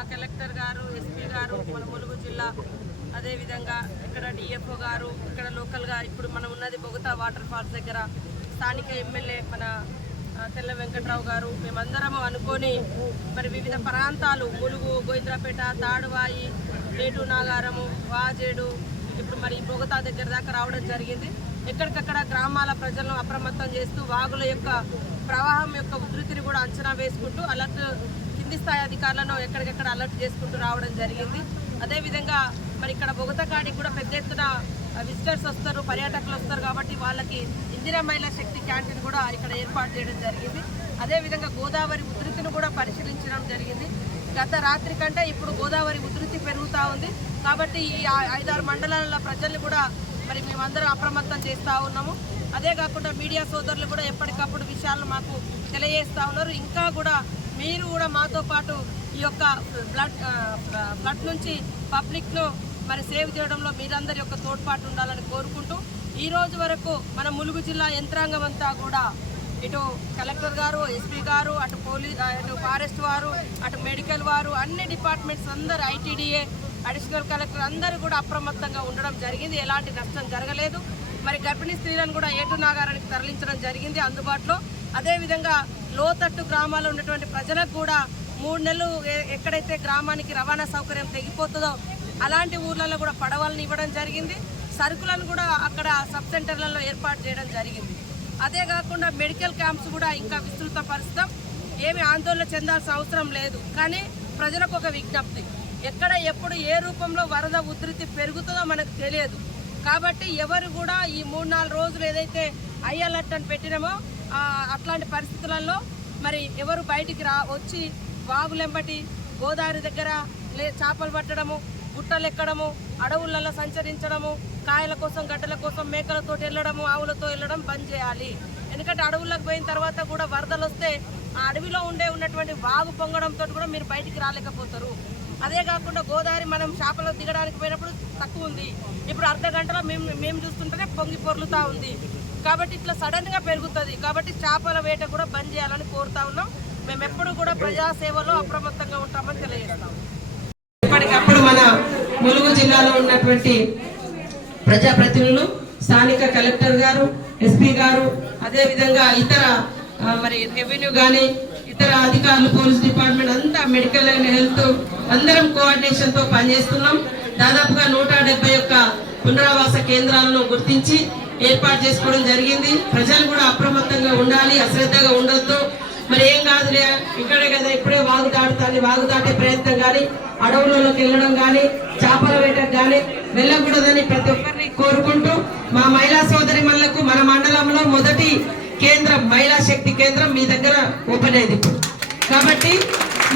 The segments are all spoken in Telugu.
మా కలెక్టర్ గారు, ఎస్పీ గారు, మన ములుగు జిల్లా, అదేవిధంగా ఇక్కడ డిఎఫ్ఓ గారు, ఇక్కడ లోకల్గా ఇప్పుడు మనం ఉన్నది బొగతా వాటర్ ఫాల్స్ దగ్గర స్థానిక ఎమ్మెల్యే మన తెల్ల వెంకట్రావు గారు, మేమందరము అనుకొని మరి వివిధ ప్రాంతాలు ములుగు, గోయింద్రాపేట, తాడువాయి, ఏటు నాగారము, వాజేడు, ఇప్పుడు మరి బొగతా దగ్గర దాకా రావడం జరిగింది. ఎక్కడికక్కడ గ్రామాల ప్రజలను అప్రమత్తం చేస్తూ వాగుల యొక్క ప్రవాహం యొక్క ఉధృతిని కూడా అంచనా వేసుకుంటూ అలర్ట్ కింది స్థాయి అధికారులను ఎక్కడికెక్కడ అలర్ట్ చేసుకుంటూ రావడం జరిగింది. అదేవిధంగా మరి ఇక్కడ బొగతా కాడికి కూడా పెద్ద ఎత్తున విజిటర్స్ వస్తారు, పర్యాటకులు వస్తారు కాబట్టి వాళ్ళకి ఇందిరా మహిళా శక్తి క్యాంటీన్ కూడా ఇక్కడ ఏర్పాటు చేయడం జరిగింది. అదేవిధంగా గోదావరి ఉధృతిని కూడా పరిశీలించడం జరిగింది. గత రాత్రి కంటే ఇప్పుడు గోదావరి ఉధృతి పెరుగుతూ ఉంది కాబట్టి ఈ 5-6 మండలాల ప్రజల్ని కూడా మరి మేమందరం అప్రమత్తం చేస్తూ ఉన్నాము. అదే కాకుండా మీడియా సోదరులు కూడా ఎప్పటికప్పుడు విషయాలను మాకు తెలియజేస్తూ ఉన్నారు. ఇంకా కూడా మీరు కూడా మాతో పాటు ఈ యొక్క ఫ్లడ్ నుంచి పబ్లిక్ను మరి సేవ్ చేయడంలో మీరందరి యొక్క తోడ్పాటు ఉండాలని కోరుకుంటూ ఈ రోజు వరకు మన ములుగు జిల్లా యంత్రాంగం అంతా కూడా ఇటు కలెక్టర్ గారు, ఎస్పీ గారు, అటు అటు ఫారెస్ట్ వారు, అటు మెడికల్ వారు, అన్ని డిపార్ట్మెంట్స్ అందరు, ఐటీడీఏ, అడిషనల్ కలెక్టర్ అందరూ కూడా అప్రమత్తంగా ఉండడం జరిగింది. ఎలాంటి నష్టం జరగలేదు. మరి గర్భిణీ స్త్రీలను కూడా ఏటు నాగారానికి తరలించడం జరిగింది అందుబాటులో. అదేవిధంగా లోతట్టు గ్రామాల్లో ఉన్నటువంటి ప్రజలకు కూడా 3 నెలలు ఎక్కడైతే గ్రామానికి రవాణా సౌకర్యం తెగిపోతుందో అలాంటి ఊర్లలో కూడా పడవలను ఇవ్వడం జరిగింది. సరుకులను కూడా అక్కడ సబ్ సెంటర్లలో ఏర్పాటు చేయడం జరిగింది. అదే కాకుండా మెడికల్ క్యాంప్స్ కూడా ఇంకా విస్తృతపరుస్తాం. ఏమి ఆందోళన చెందాల్సిన అవసరం లేదు. కానీ ప్రజలకు ఒక విజ్ఞప్తి, ఎక్కడ ఎప్పుడు ఏ రూపంలో వరద ఉధృతి పెరుగుతుందో మనకు తెలియదు కాబట్టి ఎవరు కూడా ఈ 3-4 రోజులు ఏదైతే హై అలర్ట్ అని పెట్టినామో అట్లాంటి పరిస్థితులలో మరి ఎవరు బయటికి వచ్చి వాగులెంబటి గోదావరి దగ్గర చేపలు పట్టడము, గుట్టలు ఎక్కడము, అడవులలో సంచరించడము, కాయల కోసం, గడ్డల కోసం మేకలతో వెళ్ళడము, ఆవులతో వెళ్ళడం బంద్ చేయాలి. ఎందుకంటే అడవుల్లోకి పోయిన తర్వాత కూడా వరదలు వస్తే ఆ అడవిలో ఉన్నటువంటి వాగు పొంగడంతో కూడా మీరు బయటికి రాలేకపోతారు. అదే కాకుండా గోదావరి మనం చేపలు దిగడానికి పోయినప్పుడు తక్కువ ఉంది, ఇప్పుడు అర్ధ గంటలో మేము చూస్తుంటేనే పొంగి పొర్లుతూ ఉంది కాబట్టి ఇట్లా సడన్గా పెరుగుతుంది. కాబట్టి చేపల వేట కూడా బంద్ చేయాలని కోరుతా ఉన్నాం. మేము ఎప్పుడు కూడా ప్రజాసేవలో అప్రమత్తంగా ఉంటామని తెలియజేస్తాం. ఇప్పటికప్పుడు మన ములుగు జిల్లాలో ఉన్నటువంటి ప్రజాప్రతినిధులు, స్థానిక కలెక్టర్ గారు, ఎస్పీ గారు, అదేవిధంగా ఇతర మరి రెవెన్యూ కానీ ఇతర అధికారులు, పోలీస్ డిపార్ట్మెంట్ అంతా, మెడికల్ అండ్ హెల్త్ అందరం కోఆర్డినేషన్ తో పనిచేస్తున్నాం. దాదాపుగా 171 పునరావాస కేంద్రాలను గుర్తించి ఏర్పాటు చేసుకోవడం జరిగింది. ప్రజలు కూడా అప్రమత్తంగా ఉండాలి, అశ్రద్ధగా ఉండొద్దు. మరి ఏం కాదులే ఇక్కడే కదా ఇప్పుడే వాగు దాటుతాను, వాగు దాటే ప్రయత్నం కానీ, అడవులలోకి వెళ్ళడం కానీ, చేపల వేటకు కానీ వెళ్ళకూడదని ప్రతి ఒక్కరిని కోరుకుంటూ మా మహిళా సోదరి మళ్ళకు మన మండలంలో మొదటి కేంద్రం మహిళా శక్తి కేంద్రం మీ దగ్గర ఓపెన్ అయింది ఇప్పుడు. కాబట్టి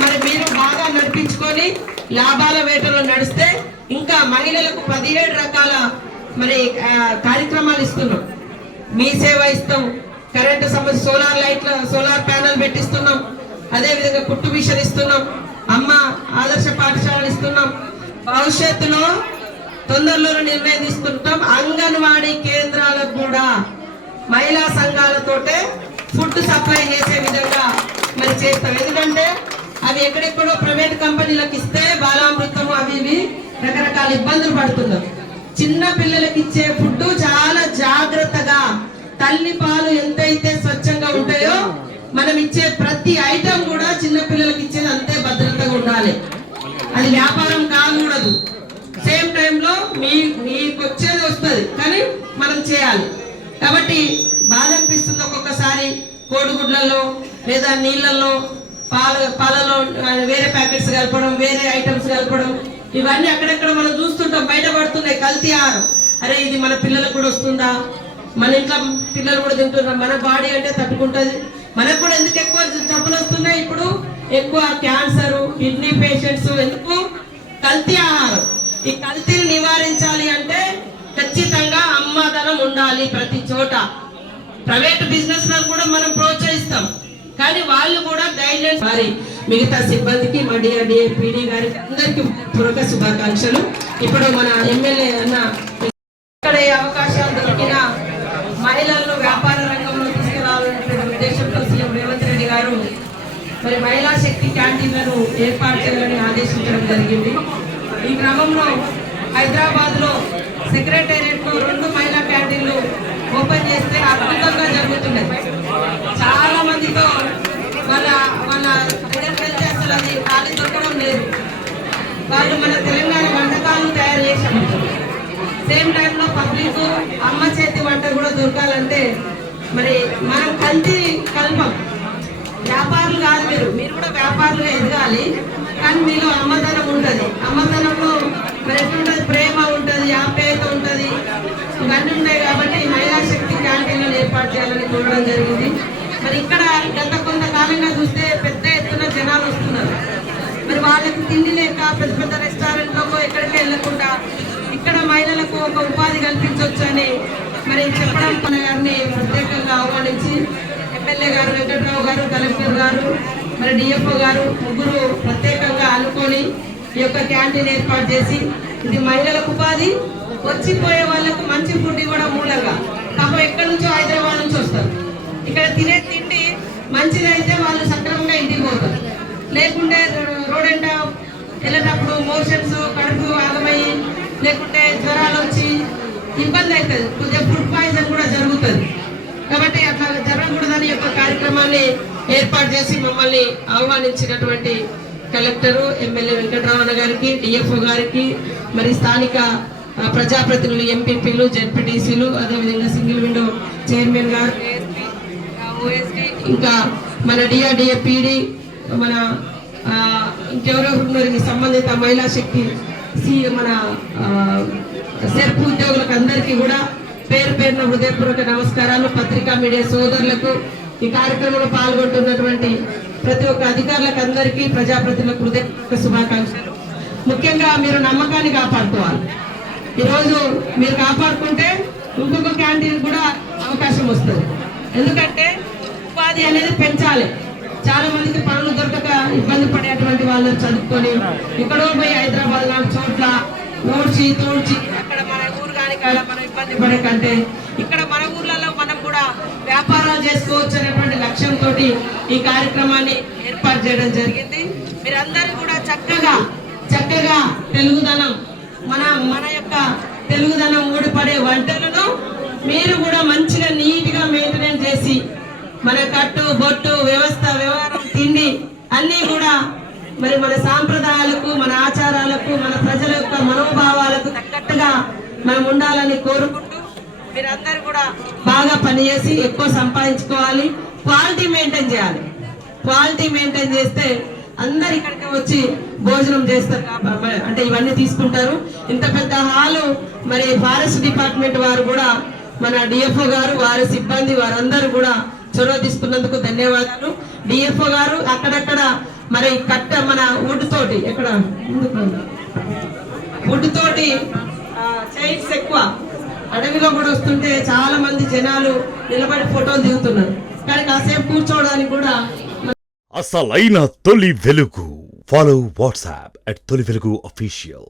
మరి మీరు బాగా నడిపించుకొని లాభాల వేటలో నడిస్తే ఇంకా మహిళలకు 17 రకాల మరి కార్యక్రమాలు ఇస్తున్నాం. మీ సేవ ఇస్తాం, కరెంటు సమస్య, సోలార్ ప్యానల్ పెట్టిస్తున్నాం, అదేవిధంగా కుట్టు మిషన్ ఇస్తున్నాం, అమ్మ ఆదర్శ పాఠశాలలు ఇస్తున్నాం. భవిష్యత్తులో తొందరలో నిర్ణయం తీసుకుంటాం. అంగన్వాడీ కేంద్రాలకు కూడా మహిళా సంఘాలతోటే ఫుడ్ సప్లై చేసే విధంగా మరి చేస్తాం. ఎందుకంటే అవి ఎక్కడెక్కడో ప్రైవేట్ కంపెనీలకు ఇస్తే బాలామృతము అవి ఇవి రకరకాల ఇబ్బందులు పడుతున్నారు. చిన్న పిల్లలకి ఇచ్చే ఫుడ్ చాలా జాగ్రత్తగా, తల్లి పాలు ఎంతైతే స్వచ్ఛంగా ఉంటాయో మనం ఇచ్చే ప్రతి ఐటమ్ కూడా చిన్న పిల్లలకి ఇచ్చేది అంతే భద్రతగా ఉండాలి. అది వ్యాపారం కాకూడదు. సేమ్ టైంలో మీకు వచ్చేది వస్తుంది కానీ మనం చేయాలి. కాబట్టి బాధ అనిపిస్తుంది ఒక్కొక్కసారి కోడిగుడ్లలో లేదా నీళ్ళల్లో పాలలో వేరే ప్యాకెట్స్ కలపడం, వేరే ఐటమ్స్ కలపడం, ఇవన్నీ అక్కడెక్కడ మనం చూస్తుంటాం, బయటపడుతున్నాయి కల్తీ ఆహారం. అరే ఇది మన పిల్లలకు కూడా వస్తుందా, మన ఇంట్లో పిల్లలు కూడా తింటున్నారు, మన బాడీ అంటే తట్టుకుంటుంది. మనకు కూడా ఎందుకు ఎక్కువ జబ్బులు వస్తున్నాయి ఇప్పుడు, ఎక్కువ క్యాన్సర్, కిడ్నీ పేషెంట్స్, ఎందుకు కల్తీ ఆహారం. ఈ కల్తీని నివారించాలి అంటే ఖచ్చితంగా అమ్మదనం ఉండాలి ప్రతి చోట. ప్రైవేట్ బిజినెస్ లను కూడా మనం ప్రోత్సహిస్తాం కానీ వాళ్ళు కూడా గైడ్లైన్స్. మరి మిగతా సిబ్బందికి, మా డిఆర్డిఏ పీడీ గారికి అందరికి పూర్వక శుభాకాంక్షలు. ఇప్పుడు మన ఎమ్మెల్యే అన్న ఇక్కడ అవకాశాలు దొరికిన మహిళలను వ్యాపార రంగంలో తీసుకురావాలనే ఉద్దేశంతో సీఎం రేవంత్ రెడ్డి గారు మరి మహిళా శక్తి క్యాంటీన్లను ఏర్పాటు చేయాలని ఆదేశించడం జరిగింది. ఈ క్రమంలో హైదరాబాద్లో సెక్రటేరియట్లో 2 మహిళా క్యాంటీన్లు ఓపెన్ చేస్తే అద్భుతంగా జరుగుతున్నాయి. చాలా మందితో వాళ్ళ దగ్గరికి వెళ్తే అసలు అది ఖాళీ దొరకడం లేదు. వాళ్ళు మన తెలంగాణ వంటకాలను తయారు చేశారు. సేమ్ టైంలో పబ్లిక్ అమ్మ చేతి వంట కూడా దొరకాలంటే మరి మనం కల్పం వ్యాపారులు కాదు, మీరు కూడా వ్యాపారులుగా ఎదగాలి. కానీ మీలో అమ్మదనం ఉంటుంది. అమ్మదనంలో మరి ఎట్లుంటుంది, ప్రేమ ఉంటుంది, ఆప్యాయత ఉంటుంది, ఇవన్నీ ఉన్నాయి. కాబట్టి మహిళా శక్తి క్యాంటీన్లను ఏర్పాటు చేయాలని కోరడం జరిగింది. మరి ఇక్కడ గత కొంతకాలంగా చూస్తే పెద్ద ఎత్తున జనాలు వస్తున్నారు. మరి వాళ్ళకి తిండి లేక పెద్ద పెద్ద రెస్టారెంట్లకు ఎక్కడికి వెళ్ళకుండా ఇక్కడ మహిళలకు ఒక ఉపాధి కల్పించవచ్చు అని మరి చెప్పడం మన గారిని ప్రత్యేకంగా ఆహ్వానించి ఎమ్మెల్యే గారు, వెంకట్రావు గారు, కలెక్టర్ గారు, మరి డిఎఫ్ఓ గారు ముగ్గురు ప్రత్యేకంగా అనుకొని ఈ యొక్క క్యాంటీన్ ఏర్పాటు చేసి ఇది మహిళలకు ఉపాధి, వచ్చిపోయే వాళ్ళకు మంచి ఫుడ్ కూడా మూలంగా పాపం ఎక్కడి నుంచో హైదరాబాద్ నుంచి వస్తారు. ఇక్కడ తినే తిండి మంచిదైతే వాళ్ళు సక్రమంగా ఇంటికి పోతారు. లేకుంటే రోడ్ ఎంట వెళ్ళేటప్పుడు మోషన్స్, కడుపు ఆగమయ్యి లేకుంటే జ్వరాలు వచ్చి ఇబ్బంది అవుతుంది. కొద్దిగా ఫుడ్ పాయిజన్ కూడా జరుగుతుంది. కాబట్టి అట్లా జరగకూడదని యొక్క కార్యక్రమాన్ని ఏర్పాటు చేసి మమ్మల్ని ఆహ్వానించినటువంటి కలెక్టరు, ఎమ్మెల్యే వెంకటరమణ గారికి, డిఎఫ్ఓ గారికి, మరి స్థానిక ప్రజాప్రతినిధులు, ఎంపీపీలు, జెడ్పీటీసీలు, అదేవిధంగా సింగిల్ విండో చైర్మన్ గారు, ఓఎస్డీ, ఇంకా మన డిఆర్డిఏ పీడీ, మన ఇంకెవరెవరికి సంబంధిత మహిళా శక్తి మన సెర్ప్ ఉద్యోగులకు అందరికీ కూడా పేరు పేరున హృదయపూర్వక నమస్కారాలు. పత్రికా మీడియా సోదరులకు, ఈ కార్యక్రమంలో పాల్గొంటున్నటువంటి ప్రతి ఒక్క అధికారులకు అందరికీ, ప్రజాప్రతినిధులకు హృదయపూర్వక శుభాకాంక్షలు. ముఖ్యంగా మీరు నమ్మకాన్ని కాపాడుకోవాలి. ఈరోజు మీరు కాపాడుకుంటే ఇంకొక క్యాంటీన్ కూడా అవకాశం వస్తుంది. ఎందుకంటే ఉపాధి అనేది పెంచాలి. చాలా మందికి పనులు దొరకక ఇబ్బంది పడేటువంటి వాళ్ళు చదువుకొని ఎక్కడో పోయి హైదరాబాద్ లాంటి చోట్ల నోడ్చి తోడ్చి అక్కడ మన ఊరు కానీ కాడ మనం ఇబ్బంది పడే కంటే ఇక్కడ మన ఊర్లలో మనం కూడా వ్యాపారాలు చేసుకోవచ్చు అనేటువంటి లక్ష్యంతో ఈ కార్యక్రమాన్ని ఏర్పాటు చేయడం జరిగింది. మీరందరూ కూడా చక్కగా తెలుగుదనం, మన యొక్క తెలుగుదనం ఊడిపడే వంటలను మీరు కూడా మంచిగా నీట్గా మెయింటైన్ చేసి మన కట్టు బొట్టు వ్యవహారం తిండి అన్నీ కూడా మరి మన సాంప్రదాయాలకు, మన ఆచారాలకు, మన ప్రజల యొక్క మనోభావాలకు తగ్గట్టుగా మనం ఉండాలని కోరుకుంటూ మీరందరూ కూడా బాగా పనిచేసి ఎక్కువ సంపాదించుకోవాలి. క్వాలిటీ మెయింటైన్ చేయాలి. క్వాలిటీ మెయింటైన్ చేస్తే అందరు ఇక్కడికి వచ్చి భోజనం చేస్తారు. అంటే ఇవన్నీ తీసుకుంటారు. ఇంత పెద్ద హాలు మరి ఫారెస్ట్ డిపార్ట్మెంట్ వారు కూడా, మన డిఎఫ్ఓ గారు, వారి సిబ్బంది వారందరూ కూడా చొరవ తీసుకున్నందుకు ధన్యవాదాలు. డిఎఫ్ఓ గారు అక్కడక్కడ మరి కట్ట మన వుడ్ తోటి చైర్స్ ఎక్కువ అడవిలో కూడా వస్తుంటే చాలా మంది జనాలు నిలబడి ఫోటోలు దిగుతున్నారు. కానీ కాసేపు కూర్చోవడానికి కూడా అసలైన తొలి వెలుగు. ఫాలో వాట్సాప్ @తొలి వెలుగు official.